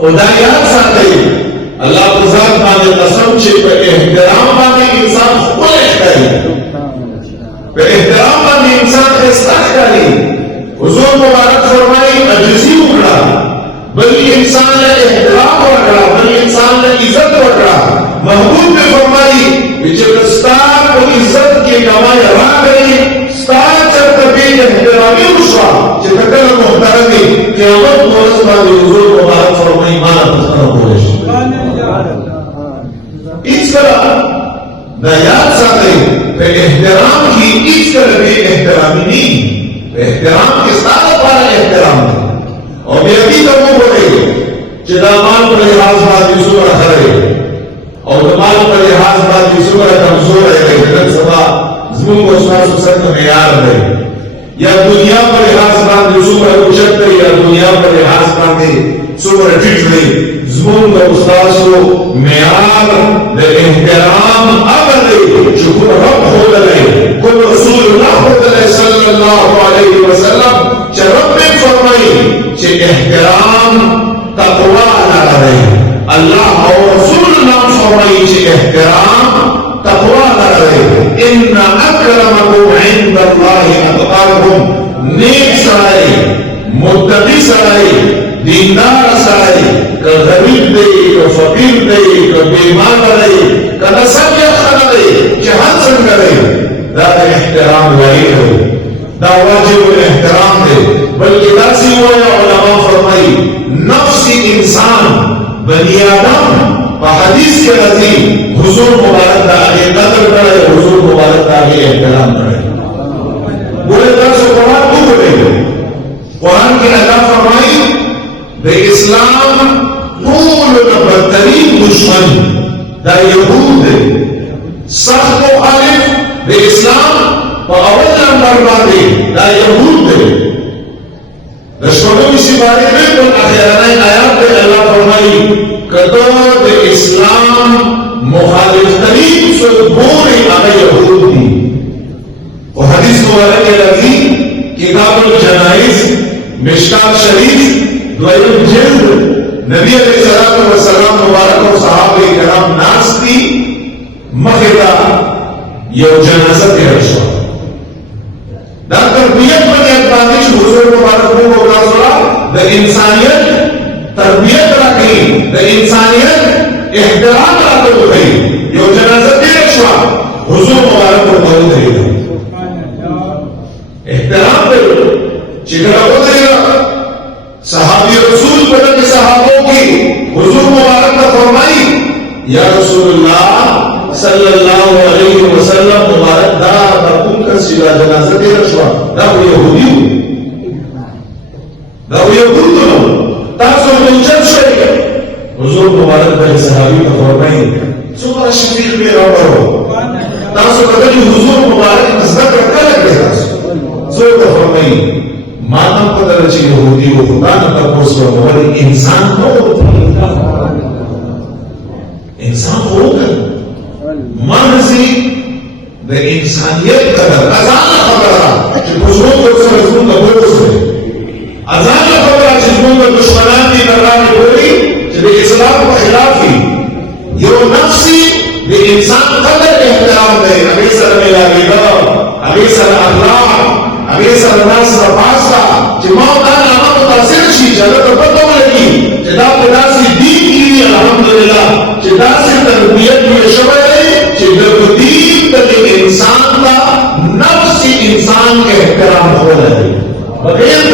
او دا یاد ساتي الله په ذات باندې قسم چې په احترام باندې انسان خپل ښکاري، په احترام باندې انسان خسته ښکاري. حضور مبارک فرمایي عجزي وکړه، بل انسان له احترام وکړه، بل انسان له عزت وکړه. محبوب نے فرمائی چې ستا په عزت کې کمای راغلی، ستا چرته بې احترامي وشوه چې ته کله محترم یې، قیامت په ورځ باندې حضور مبارک فرمایي ما نه پوښتنه کولی شي. هېڅکله دا یاد ساتئ په احترام کې هېڅکله بې احترامي نه وي. په احترام کې ستا لپاره احترام دی. او بیا دې ته وګورئ چې دا مال په لحاظ باندې څومره ښه دی او د مال په لحاظ باندې څومره کمزوری دی. نن سبا زموږ او ستاسو څنګه معیار دی، یا دنیا په لحاظ باندې څومره اوچت دی، یا دنیا په لحاظ باندې څومره ټیټ دی. زموږ او ستاسو معیار د احترام هغه دی چې کوم رب ښودلی، کوم رسول الله ښودلی صلی الله علیه وسلم، چې رب یې فرمایي چې احترام تقوا لرئ. اللہ اور رسول اللہ فرمائی کہ احترام تقوی لرئ. ان اکرمکم عند اللہ اتقاکم. نیک سرائی، متقی سرائی، دیندار سرائی، کہ غریب دے، کہ فقیر دے، کہ بیمار دے، کہ نسب یخن دے، جہاں سنگ دے، دا احترام لئی ہے، دا واجب احترام دے. بلکہ داسی ہوا علماء فرمائی نفس انسان بنی آدم په حدیث کې راځي حضور مبارک دا هغه قدر کړی، حضور مبارک دا هغه احترام کړی. ګوره تاسو قرآن وګورئ، قرآن کې الله فرمایي د اسلام ټولو نه بدترین دشمن دا یهود دی. سخت مخالف د اسلام په اول نمبر باندې دا یهود دی. دشمنوں کی بارے بالکل اخیرانہ آیات میں اللہ فرمائی کدو د اسلام مخالف ترین سے بوری آگے یہود دی. اور حدیث مبارک کے لفظی کتاب الجنائز مشکات شریف دویم جلد نبی علیہ الصلوۃ والسلام مبارک اور صحابہ کرام ناس تھی مخدا یہ جنازہ کے رشوہ دا تربیت بنی اقبالی حضور مبارک کو رسولہ دا انسانیت تربیت رکھی، دا انسانیت احترام رکھتے ہوئے یہ جنازہ دے رشوہ حضور مبارک کو بہت دے گا احترام دے گا چکرہ ہو دے گا. صحابی رسول پڑھنے کے صحابوں کی حضور مبارک نے فرمائی یا رسول اللہ صلی اللہ علیہ وسلم مبارک دا تکون کا سیدھا جنازہ دے رشوہ دا وہ یہودی ہو، دا وہ یہود ہو تاسو منچن شوئے. حضور مبارک دا صحابی کا فرمائی سوپر شفیق بھی رو تاسو قدری حضور مبارک مزدق رکھا لگے تاسو سوئے کا فرمائی ماتم قدر چی یہودی ہو خدا نتا پوسو موالی انسان ہو انسان ہو گا مانسی دا انسانیت قدر ازان خبرہ کہ بزرگ کو سرزمون کا بوز ہے، ازان خبرہ جزمون کا دشمنان کی نرانی بولی کہ بے اسلام کو خلافی یہ نفسی بے انسان قدر احترام دے. ابھی سر ملا گیدہ، ابھی سر اخلاق، ابھی سر ناس رفاسا کہ موتا نامہ متاثر چی جلد پتہ لگی جدا پداسی دین کی الحمدللہ جدا سے تربیت میں شبہ ہے جدا دین تک انسان کا نفس انسان کے احترام ہو رہے بغیر